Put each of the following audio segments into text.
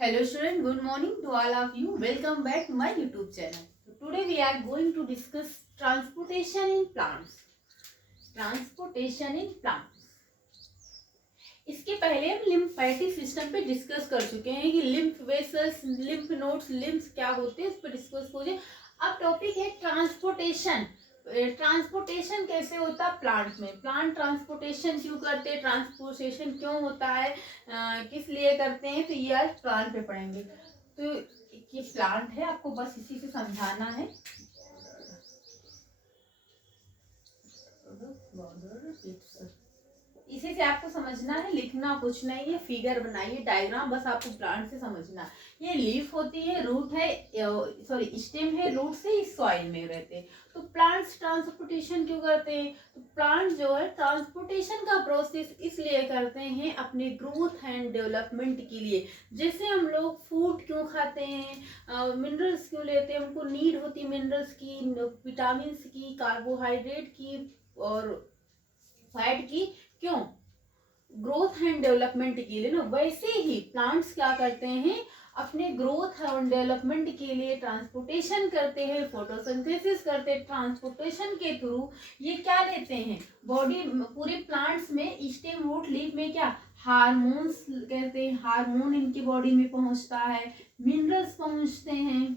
Hello student, good morning to all of you. Welcome back to my YouTube channel. So today we are going to discuss transportation in plants. Transportation in plants. इसके पहले हम lymphatic system पे discuss कर चुके हैं कि lymph vessels, lymph nodes, लिम्फ्स क्या होते हैं, इस पर डिस्कस हो जाए। अब टॉपिक है ट्रांसपोर्टेशन। ट्रांसपोर्टेशन कैसे होता है प्लांट में, प्लांट ट्रांसपोर्टेशन क्यों करते हैं, ट्रांसपोर्टेशन क्यों होता है, किस लिए करते हैं, तो ये आज प्लांट पे पढ़ेंगे। तो ये प्लांट है, आपको बस इसी से समझाना है। इसी से आपको समझना है, लिखना कुछ नहीं है, फिगर बनाइए, डायग्राम बस आपको प्लांट से समझना है। ये लीफ होती है, रूट है, सॉरी स्टेम है, रूट से इस सॉइल में रहते हैं। तो प्लांट्स ट्रांसपोर्टेशन क्यों करते हैं, तो प्लांट जो है ट्रांसपोर्टेशन का प्रोसेस इसलिए करते हैं अपने ग्रोथ एंड डेवलपमेंट के लिए। जैसे हम लोग फूड क्यों खाते हैं, मिनरल्स क्यों लेते हैं, उनको नीड होती है मिनरल्स की, विटामिन की, कार्बोहाइड्रेट की और फैट की, क्यों, ग्रोथ एंड डेवलपमेंट के लिए ना। वैसे ही प्लांट्स क्या करते हैं, अपने ग्रोथ और डेवलपमेंट के लिए ट्रांसपोर्टेशन करते हैं, फोटोसिंथेसिस करते हैं। ट्रांसपोर्टेशन के थ्रू ये क्या लेते हैं, बॉडी पूरे प्लांट्स में स्टेम, रूट, लीफ में क्या हार्मोन्स कहते हैं, हार्मोन इनकी बॉडी में पहुंचता है, मिनरल्स पहुंचते हैं,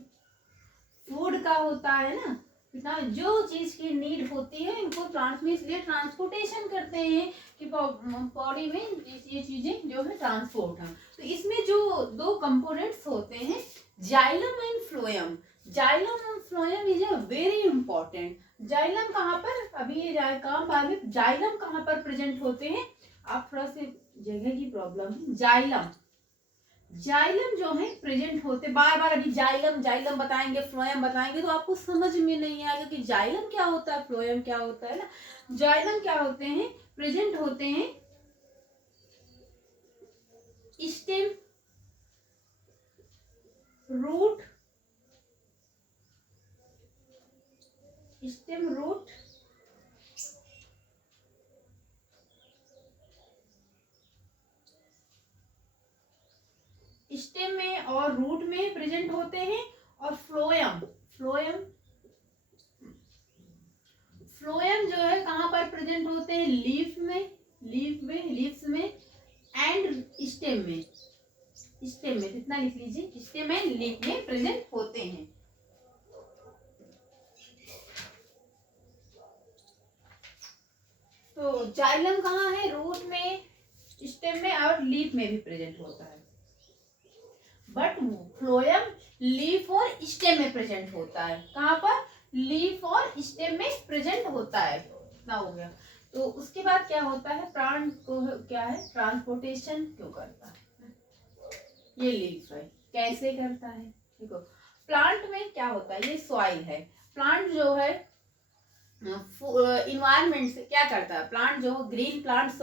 फूड का होता है ना, इतना जो चीज की नीड होती है इनको प्लांट्स में इसलिए ट्रांसपोर्टेशन करते हैं कि बॉडी में ये चीजें जो है ट्रांसपोर्ट है। तो इसमें जो दो कंपोनेंट्स होते हैं, xylem and phloem. Xylem and phloem is a very important. Xylem कहाँ पर, अभी ये काम बाद जाइलम कहाँ पर प्रेजेंट होते हैं, आप थोड़ा से जगह की प्रॉब्लम है। जाइलम, जाइलम जो है प्रेजेंट होते, बार बार अभी जाइलम जाइलम बताएंगे, फ्लोएम बताएंगे तो आपको समझ में नहीं आएगा कि जाइलम क्या होता है, फ्लोएम क्या होता है ना। जाइलम क्या होते हैं, प्रेजेंट होते हैं stem, root, stem, root, stem में और रूट में प्रेजेंट होते हैं। और फ्लोएम, फ्लोएम, फ्लोएम जो है कहां पर प्रेजेंट होते हैं, लीफ में, लीव्स में एंड स्टेम में। स्टेम में कितना लिख लीजिए, स्टेम में, लीफ में प्रेजेंट होते हैं। तो जाइलम कहाँ है, रूट में, स्टेम में और लीफ में भी प्रेजेंट होता है। बट फ्लोएम लीफ और स्टेम में प्रेजेंट होता है। कहाँ पर, लीफ और स्टेम में प्रेजेंट होता है। इतना हो गया। तो उसके बाद क्या होता है, प्लांट को क्या है, ट्रांसपोर्टेशन क्यों करता है, ये लीफ है, कैसे करता है। देखो प्लांट में क्या होता है, ये सॉइल है, प्लांट जो है इन्वायरमेंट से क्या करता है, प्लांट जो ग्रीन प्लांट्स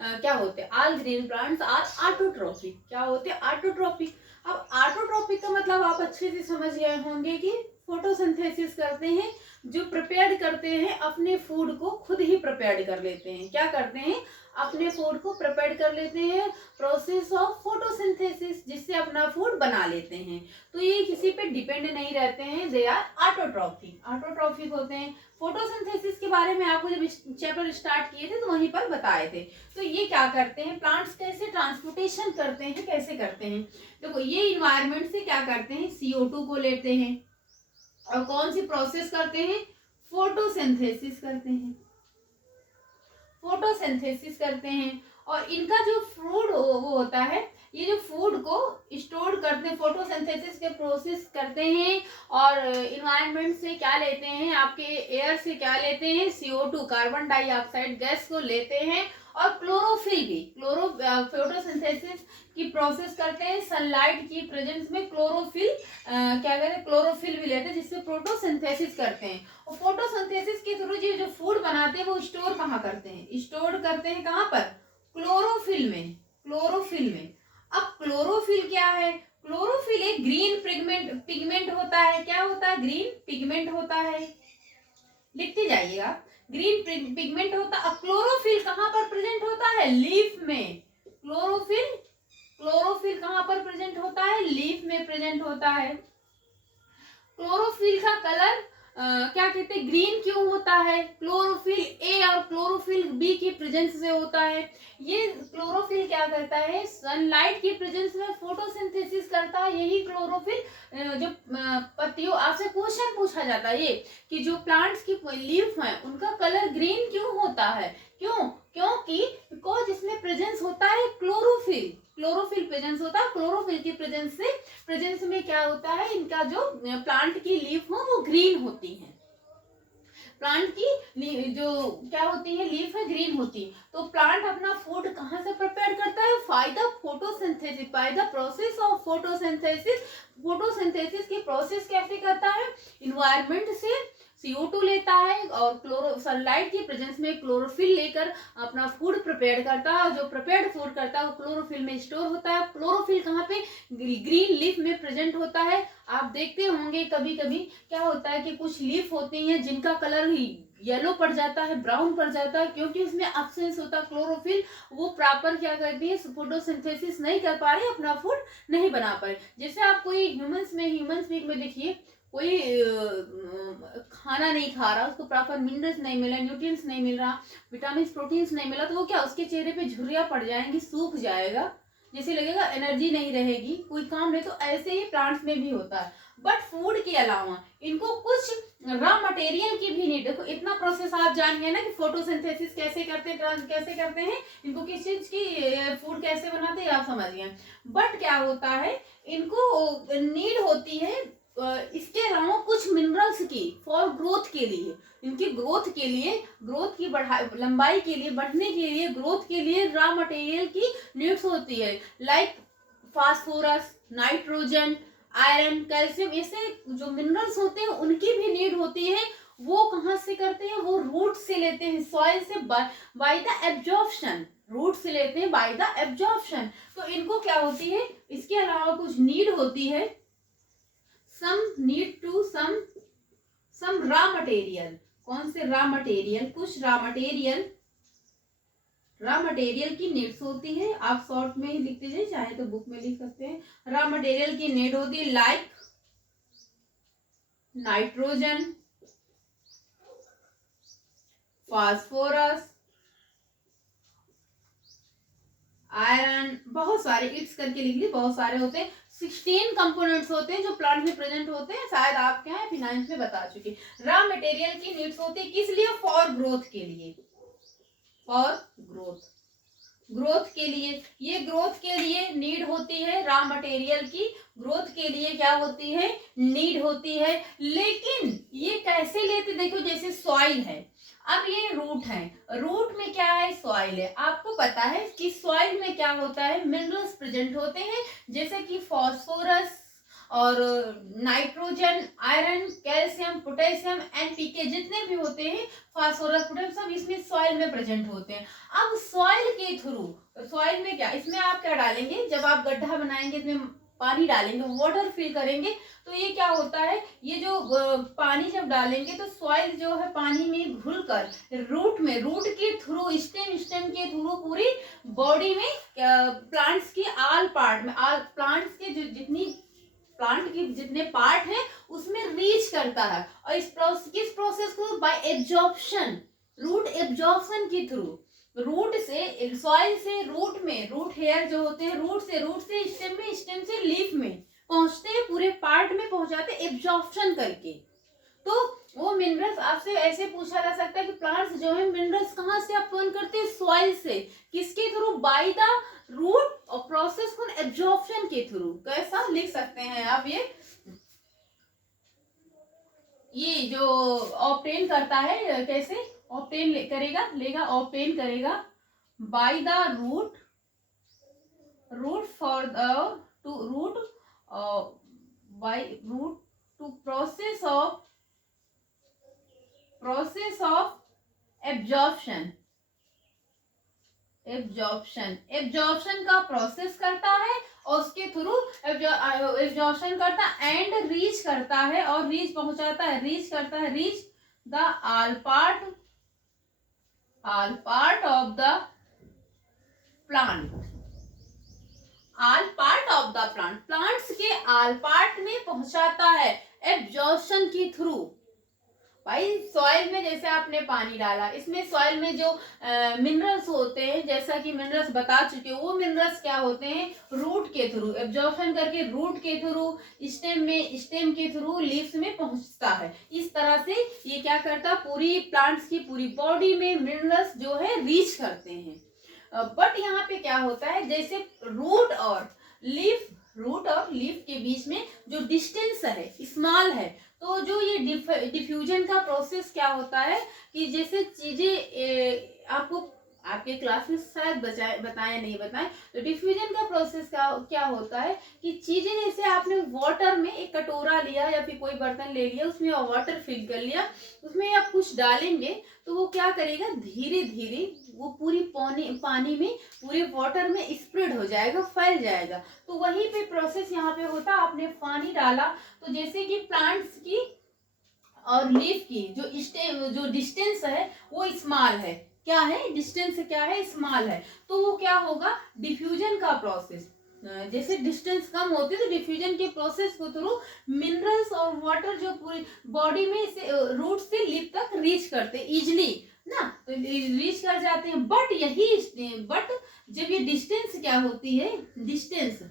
क्या होते हैं, all green plants are autotrophic. क्या होते हैं, ऑटोट्रोपिक। अब ऑटोट्रोपिक का मतलब आप अच्छे से समझ गए होंगे कि फोटोसिंथेसिस करते हैं, जो प्रिपेयर करते हैं अपने फूड को, खुद ही प्रिपेयर कर लेते हैं। क्या करते हैं, अपने फूड को प्रिपेयर कर लेते हैं, प्रोसेस ऑफ फोटोसिंथेसिस, जिससे अपना फूड बना लेते हैं। तो ये किसी पे डिपेंड नहीं रहते हैं, दे आर ऑटोट्रोपिक, ऑटोट्रोपिक होते हैं। फोटोसिंथेसिस के बारे में आपको जब चैप्टर स्टार्ट किए थे तो वहीं पर बताए थे। तो ये क्या करते हैं, प्लांट्स कैसे ट्रांसपोर्टेशन करते हैं, कैसे करते हैं। देखो ये इन्वायरमेंट से क्या करते हैं, CO2 को लेते हैं और कौन सी प्रोसेस करते हैं, फोटोसिंथेसिस करते हैं, फोटोसिंथेसिस करते हैं। और इनका जो फूड वो होता है, ये जो फूड को स्टोर करते हैं, फोटोसिंथेसिस के प्रोसेस करते हैं और इन्वायरमेंट से क्या लेते हैं, आपके एयर से क्या लेते हैं, CO2 कार्बन डाइऑक्साइड गैस को लेते हैं। और क्लोरोफिल भी, फोटोसिंथेसिस की प्रोसेस करते हैं, सनलाइट की प्रेजेंस में क्लोरोफिल क्या कहते हैं, क्लोरोफिल भी लेते हैं, जिससे फोटोसिंथेसिस करते हैं। और फोटोसिंथेसिस के थ्रू जो फूड बनाते हैं वो स्टोर कहाँ करते हैं, स्टोर करते हैं कहाँ पर, क्लोरोफिल में, क्लोरोफिल में। अब क्लोरोफिल क्या है, क्लोरोफिल एक ग्रीन पिगमेंट होता है। क्या होता है, ग्रीन पिगमेंट होता है, लिखते जाइएगा, ग्रीन पिगमेंट होता है। अब क्लोरोफिल कहाँ पर प्रेजेंट होता है, लीफ में, क्लोरोफिल क्लोरोफिल कहाँ पर प्रेजेंट होता है? लीफ में प्रेजेंट होता है। क्लोरोफिल का कलर क्या कहते हैं, ग्रीन क्यों होता है? क्लोरोफिल ए और क्लोरोफिल बी की प्रेजेंस से होता है। ये क्लोरोफिल क्या करता है, सनलाइट की प्रेजेंस में फोटोसिंथेसिस करता है। यही क्लोरोफिल जो पत्तियों, आपसे क्वेश्चन पूछा जाता है ये कि जो प्लांट्स की लीफ है उनका कलर ग्रीन क्यों होता है? क्यों? क्योंकि बिकॉज इसमें प्रेजेंस होता है क्लोरोफिल, क्लोरोफिल प्रेजेंस होता है। क्लोरोफिल की प्रेजेंस में क्या होता है, इनका जो प्लांट की लीफ हो वो ग्रीन होती है। प्लांट की जो क्या होती है, लीफ है, ग्रीन होती है। तो प्लांट अपना फूड कहाँ से प्रिपेयर करता है? By the photosynthesis, by the process of photosynthesis. Photosynthesis की प्रोसेस कैसे करता है? इन्वायरमेंट से CO2 लेता है और सनलाइट की प्रेजेंस में क्लोरोफिल लेकर अपना फूड प्रिपेयर करता है। जो प्रिपेयर्ड फूड करता है वो क्लोरोफिल में स्टोर होता है। क्लोरोफिल कहाँ पे? ग्रीन लीफ में प्रेजेंट होता है। आप देखते होंगे कभी कभी क्या होता है कि कुछ लीफ होती हैं जिनका कलर येलो पड़ जाता है, ब्राउन पड़ जाता है, क्योंकि उसमें एब्सेंस होता है क्लोरोफिल। वो प्रॉपर क्या करती है, फोटोसिंथेसिस नहीं कर पा रही, अपना फूड नहीं बना पा रही। जैसे आप कोई ह्यूमंस बीइंग में देखिए, कोई खाना नहीं खा रहा, उसको प्रॉपर मिनरल्स नहीं मिला, न्यूट्रिएंट्स नहीं मिल रहा, विटामिन प्रोटीन्स नहीं मिला, तो वो क्या, उसके चेहरे पे झुर्रियां पड़ जाएंगी, सूख जाएगा, जैसे लगेगा एनर्जी नहीं रहेगी, कोई काम नहीं। तो ऐसे ही प्लांट्स में भी होता है। बट फूड के अलावा इनको कुछ रॉ मटेरियल की भी नीड, देखो इतना प्रोसेस आप जान गए ना कि फोटोसिंथेसिस कैसे करते हैं, इनको किस चीज की फूड कैसे बनाते हैं आप समझ गए। बट क्या होता है, इनको नीड होती है इसके अलावा कुछ मिनरल्स की फॉर ग्रोथ के लिए, इनकी ग्रोथ के लिए, ग्रोथ की लंबाई के लिए, बढ़ने के लिए, ग्रोथ के लिए रॉ मटेरियल की नीड्स होती है। Like phosphorus, nitrogen, iron, calcium, ऐसे जो मिनरल्स होते हैं उनकी भी नीड होती है। वो कहाँ से करते हैं? वो रूट से लेते हैं, सॉइल से, बाय द एब्जॉर्प्शन, रूट से लेते हैं बाय द एब्जॉर्प्शन। तो इनको क्या होती है, इसके अलावा कुछ नीड होती है, some need to some raw material। कौन से रॉ मटेरियल? कुछ रॉ मटेरियल की नीड्स होती है। आप शॉर्ट में ही लिख दीजिए, चाहे तो बुक में लिख सकते हैं। रॉ मटेरियल की नीड होती है लाइक नाइट्रोजन, फास्फोरस, आयरन, बहुत सारे इट्स करके लिख ली, बहुत सारे होते हैं। 16 कंपोनेंट्स होते हैं जो प्लांट में प्रेजेंट होते हैं, शायद आप क्या है फिनांस में बता चुके। रॉ मटेरियल की नीड्स होती है किस लिए? फॉर ग्रोथ के लिए, फॉर ग्रोथ के लिए। ये ग्रोथ के लिए नीड होती है, रॉ मटेरियल की ग्रोथ के लिए क्या होती है? नीड होती है। लेकिन ये कैसे लेते? देखो जैसे सॉइल है, अब ये रूट है, रूट में क्या है? सॉइल है। आपको पता है कि सॉइल में क्या होता है? मिनरल्स प्रेजेंट होते हैं, जैसे कि फास्फोरस और nitrogen, iron, calcium, potassium, NPK, जितने भी होते हैं, फास्फोरस, पोटेशियम, सब इसमें सॉइल में प्रेजेंट होते हैं। अब सॉइल के थ्रू, सॉइल में क्या, इसमें आप क्या डालेंगे, जब आप गड्ढा बनाएंगे इसमें पानी डालेंगे, वाटर फिल करेंगे, तो ये क्या होता है, ये जो पानी जब डालेंगे तो सॉइल जो है पानी में घुलकर रूट के थ्रू, स्टेम के थ्रू पूरी बॉडी में, प्लांट्स की आल पार्ट में, प्लांट्स के प्लांट के जितने पार्ट है उसमें रीच करता है। और किस प्रोसेस को? बाय एब्जॉर्प्शन, रूट एब्जॉर्प्शन के थ्रू, रूट से, सॉइल से रूट में, रूट हेयर जो होते हैं, रूट से स्टेम में, स्टेम से लीफ में पहुंचते हैं, पूरे पार्ट में पहुंचाते एब्जॉर्प्शन करके। तो वो मिनरल्स आपसे ऐसे पूछा जा सकता है कि प्लांट्स जो है मिनरल्स कहाँ से अपॉन करते हैं? सॉइल से। किसके थ्रू? बाय द रूट, और प्रोसेस को एब्जॉर्प्शन के थ्रू। कैसा लिख सकते हैं आप? ये जो ऑब्टेन करता है, कैसे ऑब्टेन ऑब्टेन करेगा by the root for the to root, by root to process of absorption का प्रोसेस करता है, और उसके थ्रू एब्जॉर्प्शन करता एंड रीच करता है, और रीच पहुंचाता है, reach the all part of the plant, the plant, plants के आल पार्ट में पहुंचाता है एब्जॉर्प्शन के थ्रू। भाई सॉइल में जैसे आपने पानी डाला, इसमें सॉइल में जो मिनरल्स होते हैं, जैसा कि मिनरल्स बता चुके हो, वो मिनरल्स क्या होते हैं, रूट के थ्रू एब्जॉर्प्शन करके रूट के थ्रू, स्टेम के थ्रू लीव्स में पहुंचता है। इस तरह से ये क्या करता है, पूरी प्लांट्स की पूरी बॉडी में मिनरल्स जो है रीच करते हैं। बट यहाँ पे क्या होता है, जैसे रूट और लीफ के बीच में जो डिस्टेंस है स्मॉल है, तो जो ये डिफ्यूजन का प्रोसेस क्या होता है कि जैसे चीजें आपको आपके क्लास में शायद बताया नहीं बताएं, तो डिफ्यूजन का प्रोसेस क्या होता है कि चीजें जैसे आपने वाटर में एक कटोरा लिया या फिर कोई बर्तन ले लिया, उसमें वाटर फिल कर लिया, उसमें आप कुछ डालेंगे तो वो क्या करेगा, धीरे धीरे वो पूरी पानी में पूरे वाटर में स्प्रेड हो जाएगा, फैल जाएगा। तो वही पे प्रोसेस यहाँ पे होता, आपने पानी डाला तो जैसे कि प्लांट्स की और लीफ की जो डिस्टेंस है वो स्मॉल है, क्या है डिस्टेंस, क्या है स्मॉल है, तो वो क्या होगा, डिफ्यूजन का प्रोसेस, जैसे डिस्टेंस कम होती है तो डिफ्यूजन के प्रोसेस के थ्रू मिनरल्स और वाटर जो पूरी बॉडी में से रूट से लीफ तक रीच करते इजिली ना, तो रीच कर जाते हैं। बट जब ये डिस्टेंस क्या होती है, डिस्टेंस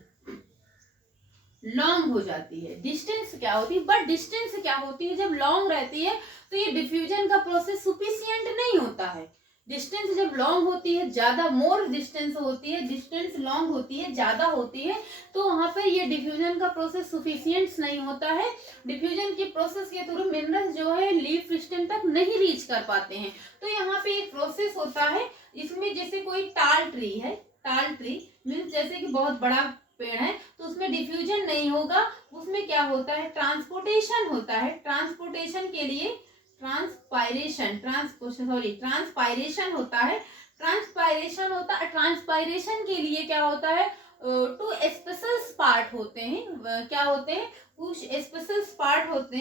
लॉन्ग हो जाती है, डिस्टेंस क्या होती है, बट डिस्टेंस क्या होती है, जब लॉन्ग रहती है तो ये डिफ्यूजन का प्रोसेस सुफिशिएंट नहीं होता है। डिस्टेंस जब लॉन्ग होती है, ज्यादा मोर डिस्टेंस होती है, डिस्टेंस लॉन्ग होती है, ज्यादा होती है, तो वहां पर ये डिफ्यूजन का प्रोसेस सुफिशिएंट नहीं होता है। डिफ्यूजन के प्रोसेस के थ्रू मिनरल्स जो है लीफ स्टेम तक नहीं रीच कर पाते हैं। तो यहाँ पे एक प्रोसेस होता है, इसमें जैसे कोई टाल ट्री मीन्स जैसे कि बहुत बड़ा पेड़ है, तो उसमें डिफ्यूजन नहीं होगा, उसमें क्या होता है, ट्रांसपोर्टेशन होता है। ट्रांसपोर्टेशन के लिए ट्रांसपायरेशन होता है। ट्रांसपायरेशन के लिए क्या होता है, टू स्पेशल पार्ट होते हैं, क्या होते हैं, कुछ स्पेशल पार्ट होते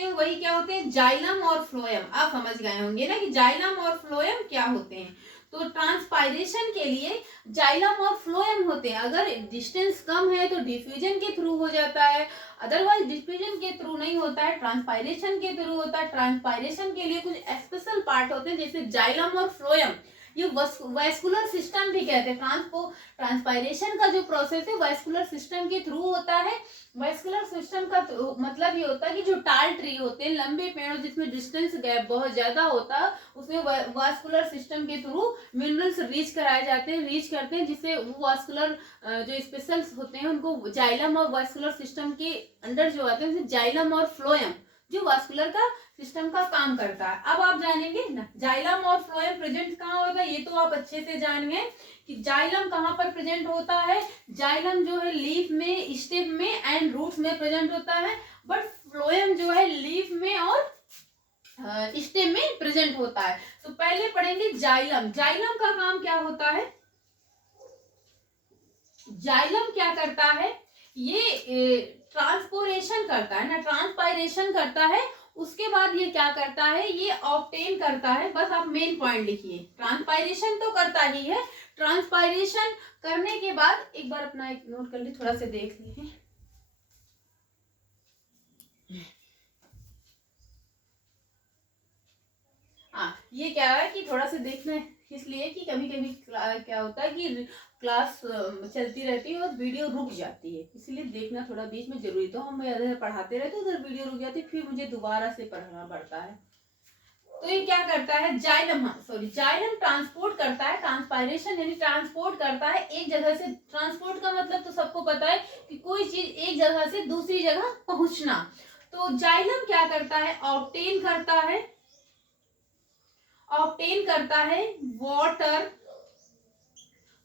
हैं, वही क्या होते हैं, जाइलम और फ्लोएम। आप समझ गए होंगे ना कि जाइलम और फ्लोएम क्या होते हैं। तो ट्रांसपायरेशन के लिए जाइलम और फ्लोएम होते हैं। अगर डिस्टेंस कम है तो डिफ्यूजन के थ्रू हो जाता है, अदरवाइज डिफ्यूजन के थ्रू नहीं होता है, ट्रांसपायरेशन के थ्रू होता है। ट्रांसपायरेशन के लिए कुछ स्पेशल पार्ट होते हैं, जैसे जाइलम और फ्लोएम, ये वैस्कुलर सिस्टम भी कहते हैं। ट्रांसपायरेशन का जो प्रोसेस है वैस्कुलर सिस्टम के थ्रू होता है। वैस्कुलर सिस्टम का मतलब ये होता है कि जो टाल ट्री होते हैं, लंबे पेड़ जिसमें डिस्टेंस गैप बहुत ज्यादा होता है, उसमें वैस्कुलर सिस्टम के थ्रू मिनरल्स रीच करते हैं, जिससे वो वैस्कुलर जो स्पेशल्स होते हैं उनको जाइलम और वैस्कुलर सिस्टम के अंडर जो आते हैं, जाइलम और फ्लोएम जो वास्कुलर का सिस्टम का काम करता है। अब आप जानेंगे ना जाइलम और फ्लोएम प्रेजेंट कहाँ होगा, ये तो आप अच्छे से जान गए कि जाइलम कहाँ पर प्रेजेंट होता है। जाइलम जो है लीफ में, स्टेम में एंड रूट्स में प्रेजेंट होता है, बट फ्लोएम जो है लीफ में और स्टेम में प्रेजेंट होता है। तो पहले पढ़ेंगे जाइलम। जाइलम का काम क्या होता है, जाइलम क्या करता है, ये ट्रांसपोरेशन करता है ना, ट्रांसपायरेशन करता है। उसके बाद ये क्या करता है, ये ऑब्टेन करता है। बस आप मेन पॉइंट लिखिए, ट्रांसपायरेशन तो करता ही है। ट्रांसपायरेशन करने के बाद एक बार अपना एक नोट कर ली, थोड़ा सा देख लीजिए। ये क्या है कि थोड़ा सा देखना है, इसलिए कि कभी कभी क्या होता है कि क्लास चलती रहती है और वीडियो रुक जाती है, इसलिए देखना थोड़ा बीच में जरूरी। तो हम इधर पढ़ाते रहते उधर वीडियो रुक जाती, फिर मुझे दोबारा से पढ़ना पड़ता है। तो ये क्या करता है, जाइलम ट्रांसपोर्ट करता है। ट्रांसपायरेशन यानी ट्रांसपोर्ट करता है एक जगह से। ट्रांसपोर्ट का मतलब तो सबको पता है कि कोई चीज एक जगह से दूसरी जगह पहुंचना। तो जाइलम क्या करता है, ऑब्टेन करता है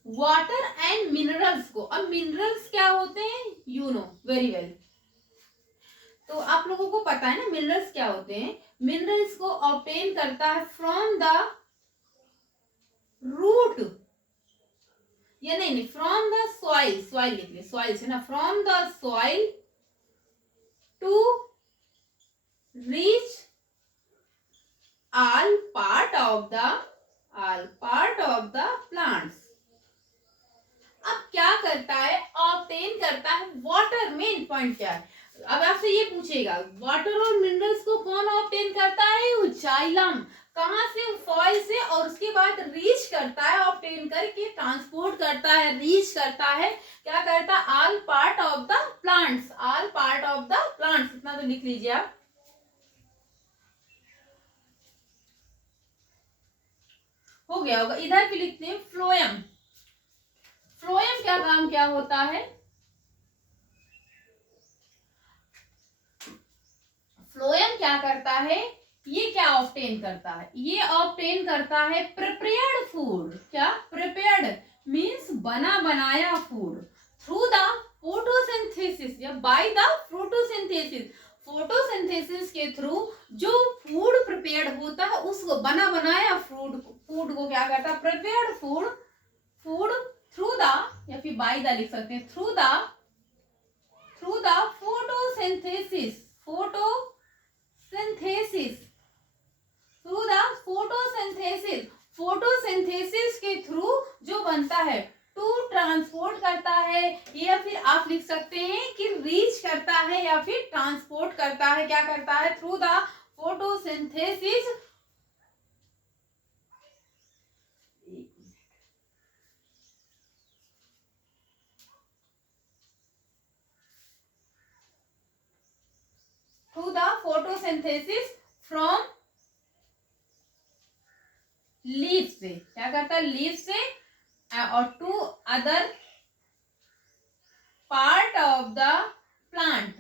वाटर एंड मिनरल्स को। अब मिनरल्स क्या होते हैं, यू नो वेरी वेल, तो आप लोगों को पता है ना मिनरल्स क्या होते हैं। मिनरल्स को ऑब्टेन करता है फ्रॉम द रूट, या नहीं, फ्रॉम द सॉइल लिख लिया, सॉइल से ना, from the soil to reach all part of the plants। अब क्या करता है, ऑब्टेन करता है वाटर। मेन पॉइंट क्या है, अब आपसे ये पूछेगा वाटर और मिनरल्स को कौन ऑब्टेन करता है, जाइलम। कहाँ से, फॉइल से, और उसके बाद रीच करता है, ऑब्टेन करके ट्रांसपोर्ट करता है, रीच करता है, क्या करता है, all part of the plants, all part of the plants. इतना तो लिख लीजिए आप। हो गया होगा। इधर भी लिखते हैं फ्लोएम। फ्लोएम का काम क्या होता है, फ्लोएम क्या करता है, ये क्या ऑब्टेन करता है, ये ऑब्टेन करता है प्रिपेयर्ड फूड। क्या, प्रिपेयर्ड मींस बना बनाया फूड, थ्रू द फोटोसिंथेसिस या बाय द फोटोसिंथेसिस। फोटोसिंथेसिस के थ्रू जो फूड प्रिपेयर्ड होता है, उसको बना बनाया फूड को क्या करता है, prepared food, food through the, या फिर बाय द लिख सकते हैं, through the photosynthesis, photosynthesis, through the photosynthesis, photosynthesis के थ्रू जो बनता है, टू ट्रांसपोर्ट करता है, या फिर आप लिख सकते हैं कि रीच करता है, या फिर ट्रांसपोर्ट करता है, क्या करता है, through the photosynthesis, through the photosynthesis from leaf से, क्या करता है, लीफ से, और to other part of the plant.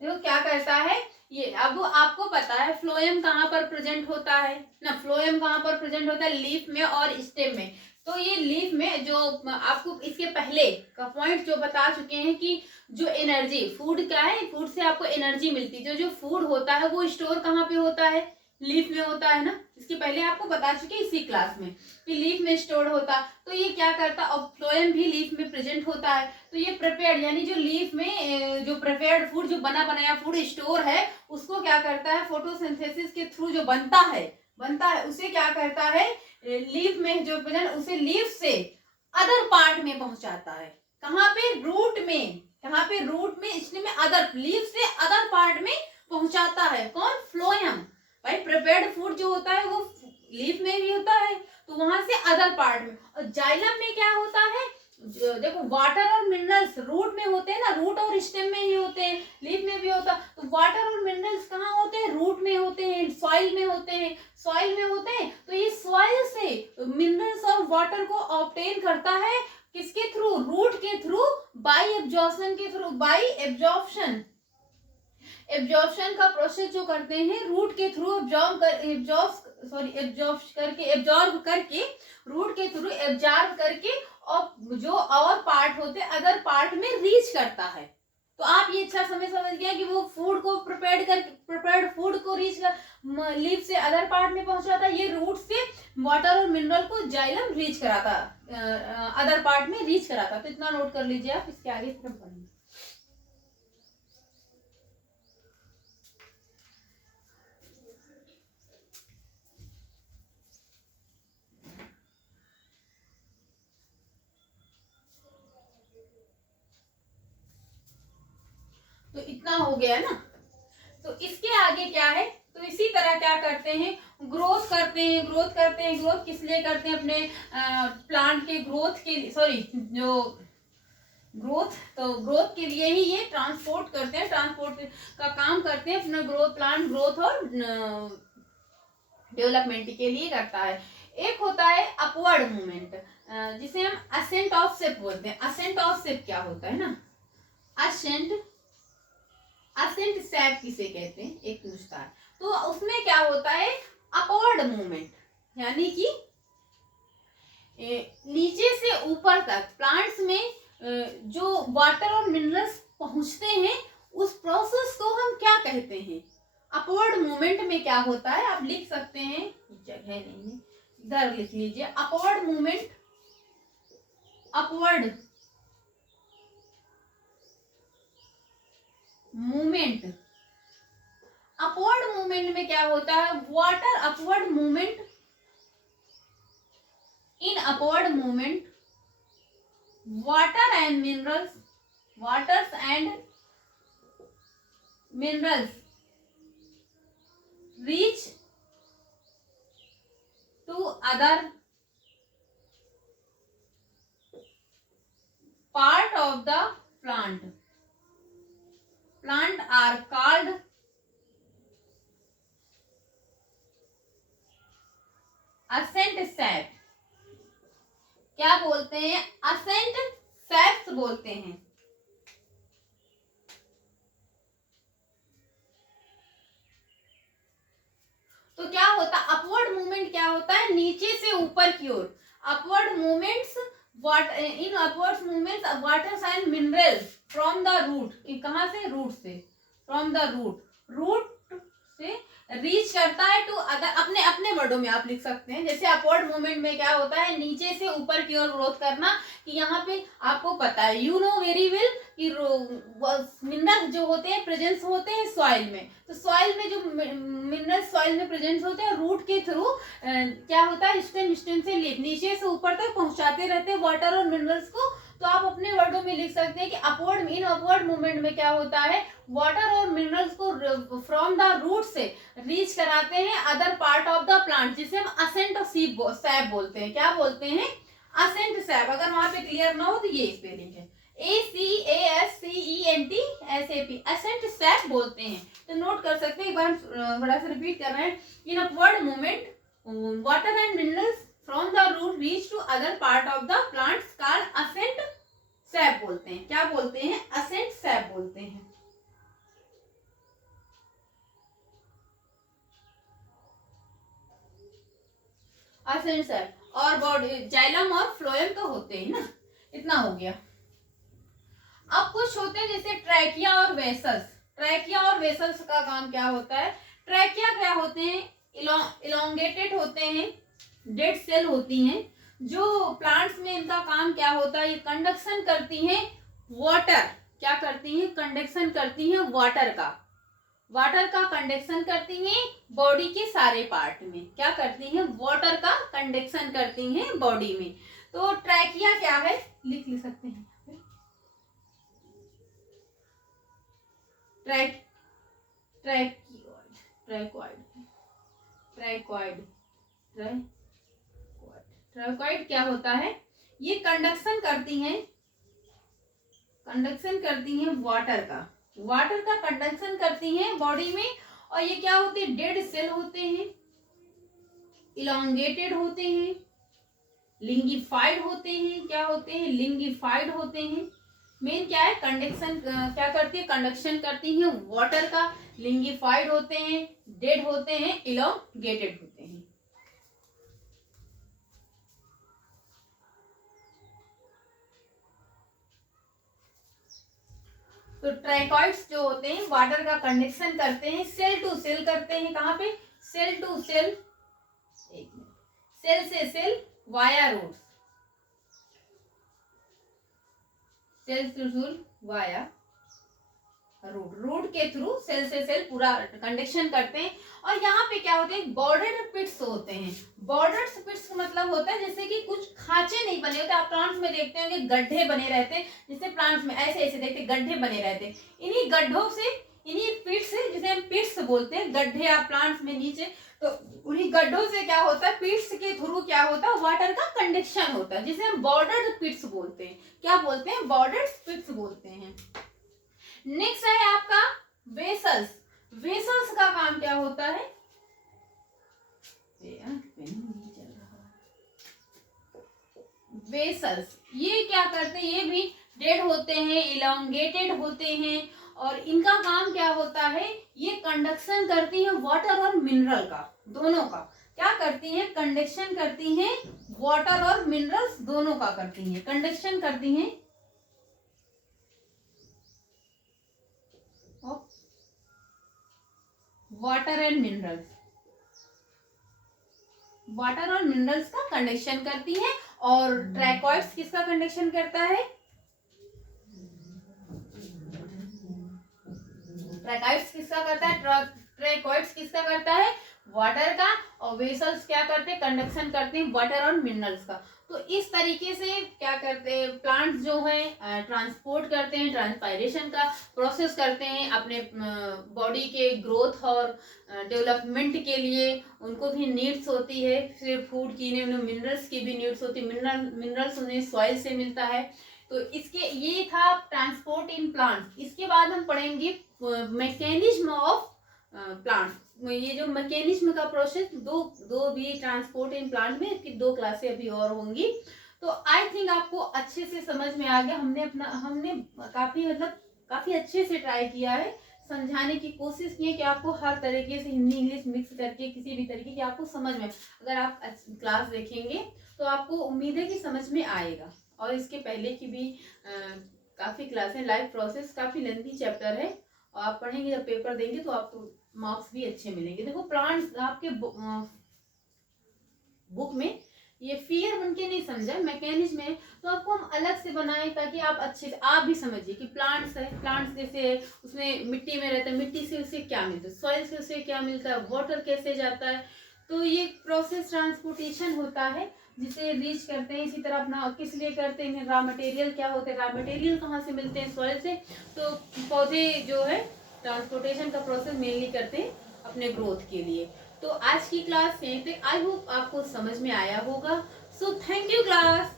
देखो क्या करता है ये, अब आपको पता है फ्लोएम कहाँ पर प्रेजेंट होता है ना, फ्लोएम कहाँ पर प्रेजेंट होता है, लीफ में और स्टेम में। तो ये लीफ में जो आपको इसके पहले का पॉइंट जो बता चुके हैं कि जो एनर्जी, फूड क्या है, फूड से आपको एनर्जी मिलती है, जो फूड होता है वो स्टोर कहाँ पे होता है, लीफ में होता है ना। इसके पहले आपको बता चुके इसी क्लास में कि लीफ में स्टोर होता। तो ये क्या करता, और फ्लोएम भी लीफ में प्रेजेंट होता है। तो ये प्रिपेयर्ड यानी जो लीफ में जो प्रिपेयर्ड फूड, जो बना बनाया फूड स्टोर है, उसको क्या करता है, फोटोसिंथेसिस के थ्रू जो बनता है उसे क्या करता है, लीफ में जो उसे लीफ से अदर पार्ट में पहुंचाता है। कहाँ पे, रूट में, कहाँ पे, रूट में, इसलिए में अदर, लीफ से अदर पार्ट में पहुंचाता है। कौन, फ्लोएम। भाई प्रिपेयर्ड फूड जो होता है वो लीफ में भी होता है, तो वहां से अदर पार्ट में। और जाइलम में क्या होता है, देखो वाटर और मिनरल्स रूट में होते हैं ना, रूट और स्टेम में ही होते हैं, लीफ में भी होता। तो वाटर और मिनरल्स कहाँ होते हैं, रूट में होते हैं, सॉइल में होते हैं, सॉइल में होते हैं। तो ये सॉइल से मिनरल्स और वाटर को ऑब्टेन करता है, किसके थ्रू, रूट के थ्रू, बाय एब्जॉर्प्शन के थ्रू, बाय एब्जॉर्प्शन। एब्जॉर्प्शन का प्रोसेस जो करते हैं रूट के थ्रू, एब्जॉर्ब करके रूट के थ्रू एब्जॉर्ब करके, और जो और पार्ट होते हैं अदर पार्ट में रीच करता है। तो आप ये अच्छा समझ गया कि वो फूड को प्रिपेयर्ड फूड को रीच कर लीफ से अदर पार्ट में पहुंचाता है, ये रूट से वाटर और मिनरल को जाइलम रीच कराता, अदर पार्ट में रीच कराता। तो इतना नोट कर लीजिए आप, इसके आगे फिर पढ़ेंगे। तो इतना हो गया ना। तो इसके आगे क्या है, तो इसी तरह क्या करते हैं, ग्रोथ करते हैं, ग्रोथ किस लिए करते हैं, अपने प्लांट के ग्रोथ के लिए, सॉरी जो ग्रोथ, तो ग्रोथ के लिए ही ये ट्रांसपोर्ट करते हैं, ट्रांसपोर्ट का काम करते हैं, अपना ग्रोथ, प्लांट ग्रोथ और डेवलपमेंट के लिए करता है। एक होता है अपवर्ड मूवमेंट, जिसे हम असेंट ऑफ शिप बोलते हैं। असेंट ऑफ शिप क्या होता है ना, असेंट सैप किसे कहते हैं, एक पूछता है। तो उसमें क्या होता है, अपवर्ड मूवमेंट, यानी कि नीचे से ऊपर तक प्लांट्स में जो वाटर और मिनरल्स पहुंचते हैं, उस प्रोसेस को हम क्या कहते हैं, अपवर्ड मूवमेंट में क्या होता है, आप लिख सकते हैं, जगह नहीं है, इधर लिख लीजिए, upward movement, upward movement, upward movement में क्या होता है, water upward movement in upward movement water and minerals reach to other part of the plant are called ascent sap. क्या बोलते हैं? असेंट सैप्स बोलते हैं। तो क्या होता है अपवर्ड मूवमेंट? क्या होता है नीचे से ऊपर की ओर upward movements in upward movements waters and minerals from the root. कहां से? रूट से। फ्रॉम द रूट से रीच करता है टू अदर। अपने अपने वर्डों में आप लिख सकते हैं। जैसे अपवर्ड मूवमेंट में क्या होता है नीचे से ऊपर की ओर ग्रोथ करना, कि यहाँ पे आपको पता है यू नो वेरी वेल कि मिनरल्स जो होते हैं प्रेजेंस होते हैं सॉइल में। तो सॉइल में जो मिनरल्स सॉइल में प्रेजेंस होते हैं रूट के थ्रू क्या होता है स्टेम से नीचे से ऊपर तक पहुंचाते रहते हैं वाटर और मिनरल्स को। तो आप अपने वर्डों में लिख सकते हैं कि अपवर्ड मूवमेंट में क्या होता है वाटर और मिनरल्स को फ्रॉम द रूट से रीच कराते हैं other part of the plant, जिसे हम असेंट सैप बोलते हैं। क्या बोलते हैं? Ascent sap. अगर वहां पे क्लियर ना हो तो ये स्पेलिंग है ACASCENT असेंट सैप बोलते हैं। तो नोट कर सकते हैं। एक बार हम थोड़ा सा रिपीट कर रहे हैं। In upward movement water and minerals from the root reach to other part of the plants called ascent sap बोलते हैं। क्या बोलते हैं? असेंट सैप बोलते हैं। असेंट सैप और बॉडी जाइलम और फ्लोएम तो होते हैं ना। इतना हो गया। अब कुछ होते हैं जैसे ट्रैकिया और वेसल्स। ट्रैकिया और वेसल्स का काम क्या होता है? ट्रैकिया क्या होते हैं? इलोंगेटेड होते हैं, डेड सेल होती हैं जो प्लांट्स में इनका काम क्या होता है? ये कंडक्शन करती हैं वाटर। क्या करती हैं? कंडक्शन करती हैं वाटर का कंडक्शन करती हैं बॉडी के सारे पार्ट में। क्या करती हैं? वाटर का कंडक्शन करती हैं बॉडी में। तो ट्रैकिया क्या है? लिख सकते हैं ट्रैक्वाइड क्या होता है? ये कंडक्शन करती हैं वाटर का कंडक्शन करती हैं बॉडी में। और ये क्या होते हैं? डेड सेल होते हैं, इलोंगेटेड होते हैं, लिंगिफाइड होते हैं। क्या होते हैं? लिंगिफाइड होते हैं। मेन क्या है? कंडक्शन क्या करती है? कंडक्शन करती है वाटर का। लिंगिफाइड होते हैं, डेड होते हैं, इलोंगेटेड होते हैं। तो ट्रैकॉइड्स जो होते हैं वाटर का कंडक्शन करते हैं, सेल टू सेल करते हैं। कहां पे? सेल टू सेल, सेल से cell via roots, cell to cell via root के थ्रू सेल से सेल पूरा कंडक्शन करते हैं। और यहाँ पे क्या होते हैं? बॉर्डर्ड पिट्स होते हैं। बॉर्डर्ड पिट्स का मतलब होता है जैसे कि कुछ खांचे नहीं बने होते। आप प्लांट्स में देखते होंगे गड्ढे बने रहते हैं, जैसे प्लांट्स में ऐसे ऐसे देखते गड्ढे बने रहते हैं। इन्हीं गड्ढों से, इन्हीं पिट्स से, जिसे हम पिट्स बोलते हैं, गड्ढे आप प्लांट्स में नीचे, तो उन्हीं गड्ढों से क्या होता है? पिट्स के थ्रू क्या होता है? वाटर का कंडक्शन होता है, जिसे हम बॉर्डर्ड पिट्स बोलते हैं। क्या बोलते हैं? बॉर्डर्ड पिट्स बोलते हैं। नेक्स्ट है आपका वेसल्स। वेसल्स का काम क्या होता है? वेसल्स ये क्या करते हैं? ये भी डेड होते हैं, इलोंगेटेड होते हैं। और इनका काम क्या होता है? ये कंडक्शन करती हैं वाटर और मिनरल का, दोनों का। क्या करती हैं? कंडक्शन करती हैं वाटर और मिनरल्स दोनों का करती हैं, कंडक्शन करती हैं वाटर एंड मिनरल्स, वाटर और मिनरल्स का कंडक्शन करती है। और ट्रैकॉइड्स किसका कंडक्शन करता है? ट्रैकॉइड्स किसका करता है? ट्रैकॉइड्स किसका करता है? वाटर का। और वेसल्स क्या करते हैं, कंडक्शन करते हैं वाटर और मिनरल्स का। तो इस तरीके से क्या करते हैं, प्लांट्स जो है ट्रांसपोर्ट करते हैं, ट्रांसपायरेशन का प्रोसेस करते हैं अपने बॉडी के ग्रोथ और डेवलपमेंट के लिए। उनको भी नीड्स होती है, फिर फूड की उन्हें मिनरल्स की भी नीड्स होती है, मिनरल्स उन्हें सॉइल से मिलता है। तो इसके ये था ट्रांसपोर्ट इन प्लांट्स। इसके बाद हम पढ़ेंगे मैकेनिज्म ऑफ प्लांट्स। ये जो मैकेनिज्म का प्रोसेस, दो भी ट्रांसपोर्ट इन प्लांट में की 2 क्लासें अभी और होंगी। तो आई थिंक आपको अच्छे से समझ में आ गया। हमने काफी अच्छे से ट्राई किया है, समझाने की कोशिश की है कि आपको हर तरीके से हिंदी इंग्लिश मिक्स करके किसी भी तरीके की आपको समझ में, अगर आप क्लास देखेंगे तो आपको उम्मीद है कि समझ में आएगा। और इसके पहले की भी काफी क्लासें, लाइफ प्रोसेस काफी लेंथी चैप्टर है, और आप पढ़ेंगे जब पेपर देंगे तो आपको मार्क्स भी अच्छे मिलेंगे। देखो प्लांट्स आपके बुक में ये फिगर बन के नहीं समझा, मैकेनिज्म है, तो आपको हम अलग से बनाए ताकि आप अच्छे से आप भी समझिए कि प्लांट्स है, प्लांट्स जैसे उसमें मिट्टी में रहता है, मिट्टी से उसे क्या मिलता है, सॉइल से उसे क्या मिलता है, वाटर कैसे जाता है। तो ये प्रोसेस ट्रांसपोर्टेशन होता है जिसे रीच करते हैं। इसी तरह अपना किस लिए करते हैं, रॉ मटेरियल क्या होते हैं, रॉ मटेरियल कहाँ से मिलते हैं, सॉइल से। तो पौधे जो है ट्रांसपोर्टेशन का प्रोसेस मेनली करते हैं अपने ग्रोथ के लिए। तो आज की क्लास यहीं पे, आई होप आपको समझ में आया होगा। So thank you class.